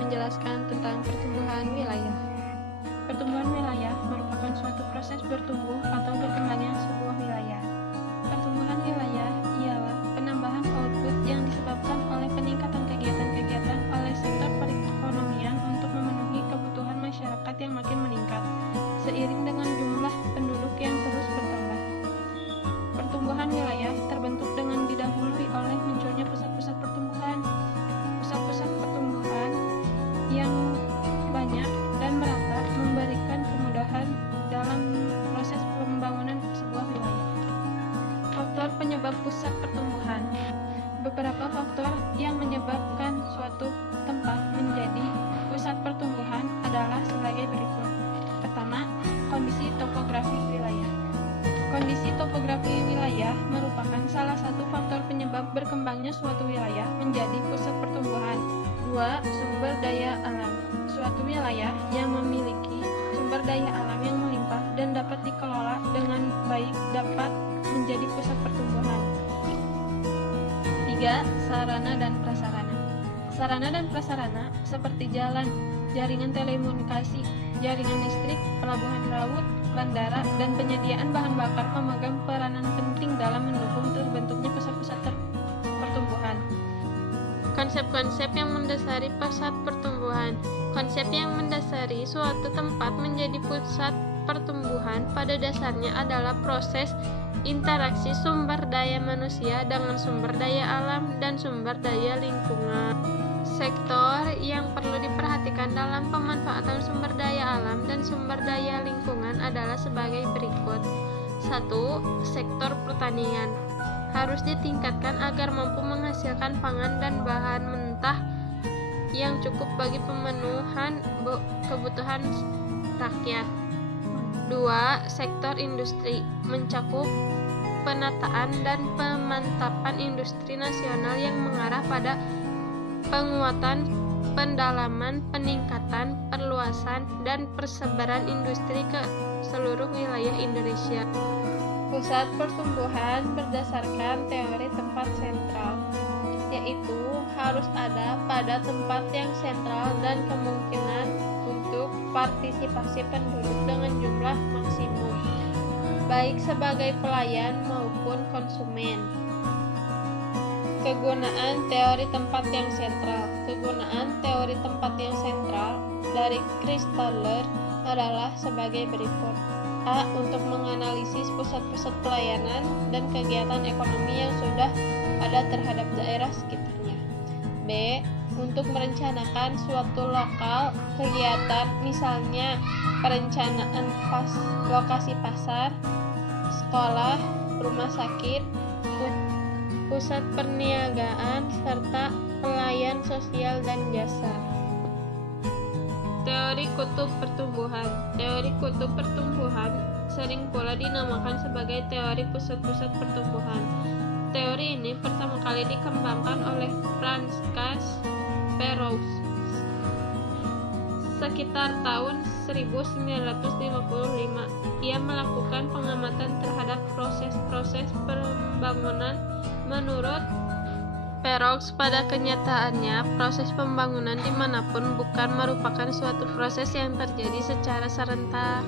menjelaskan tentang pertumbuhan wilayah. Pertumbuhan wilayah merupakan suatu proses bertumbuh atau berkembangnya sebuah wilayah. Pertumbuhan wilayah ialah penambahan output yang disebabkan oleh peningkatan kegiatan-kegiatan oleh sektor perekonomian untuk memenuhi kebutuhan masyarakat yang makin meningkat, seiring dengan jumlah penduduk yang terus bertambah. Pertumbuhan wilayah terbentuk dengan didahului oleh munculnya pusat-pusat pertumbuhan. Pusat-pusat pertumbuhan yang banyak dan merata memberikan kemudahan dalam proses pembangunan sebuah wilayah. Faktor penyebab pusat pertumbuhan. Beberapa faktor yang menyebabkan suatu tempat menjadi pusat pertumbuhan adalah sebagai berikut. Pertama, kondisi topografi wilayah. Kondisi topografi wilayah merupakan salah satu faktor penyebab berkembangnya suatu wilayah menjadi pusat pertumbuhan. 2. Sumber daya alam. Suatu wilayah yang memiliki sumber daya alam yang melimpah dan dapat dikelola dengan baik dapat menjadi pusat pertumbuhan. 3. Sarana dan prasarana. Sarana dan prasarana seperti jalan, jaringan telekomunikasi, jaringan listrik, pelabuhan laut, bandara, dan penyediaan bahan bakar memegang peranan penting dalam mendukung terbentuknya pusat-pusat pertumbuhan. Konsep-konsep yang mendasari pusat pertumbuhan. Konsep yang mendasari suatu tempat menjadi pusat pertumbuhan pada dasarnya adalah proses interaksi sumber daya manusia dengan sumber daya alam dan sumber daya lingkungan. Sektor yang perlu diperhatikan dalam pemanfaatan sumber daya alam dan sumber daya lingkungan adalah sebagai berikut. 1. Sektor pertanian harus ditingkatkan agar mampu menghasilkan pangan dan bahan mentah yang cukup bagi pemenuhan kebutuhan rakyat. 2. Sektor industri mencakup penataan dan pemantapan industri nasional yang mengarah pada penguatan, pendalaman, peningkatan, perluasan, dan persebaran industri ke seluruh wilayah Indonesia. Pusat pertumbuhan berdasarkan teori tempat sentral, yaitu harus ada pada tempat yang sentral dan kemungkinan untuk partisipasi penduduk dengan jumlah maksimum, baik sebagai pelayan maupun konsumen. Kegunaan teori tempat yang sentral. Kegunaan teori tempat yang sentral dari Christaller adalah sebagai berikut. A. Untuk menganalisis pusat-pusat pelayanan dan kegiatan ekonomi yang sudah ada terhadap daerah sekitarnya. B. Untuk merencanakan suatu lokal kegiatan, misalnya perencanaan lokasi pasar, sekolah, rumah sakit, pusat perniagaan, serta pelayan sosial dan jasa. Teori kutub pertumbuhan. Teori kutub pertumbuhan sering pula dinamakan sebagai teori pusat-pusat pertumbuhan. Teori ini pertama kali dikembangkan oleh Franz Perrows sekitar tahun 1955. Ia melakukan pengamatan terhadap proses-proses pembangunan. Menurut Perrows, pada kenyataannya, proses pembangunan dimanapun bukan merupakan suatu proses yang terjadi secara serentak.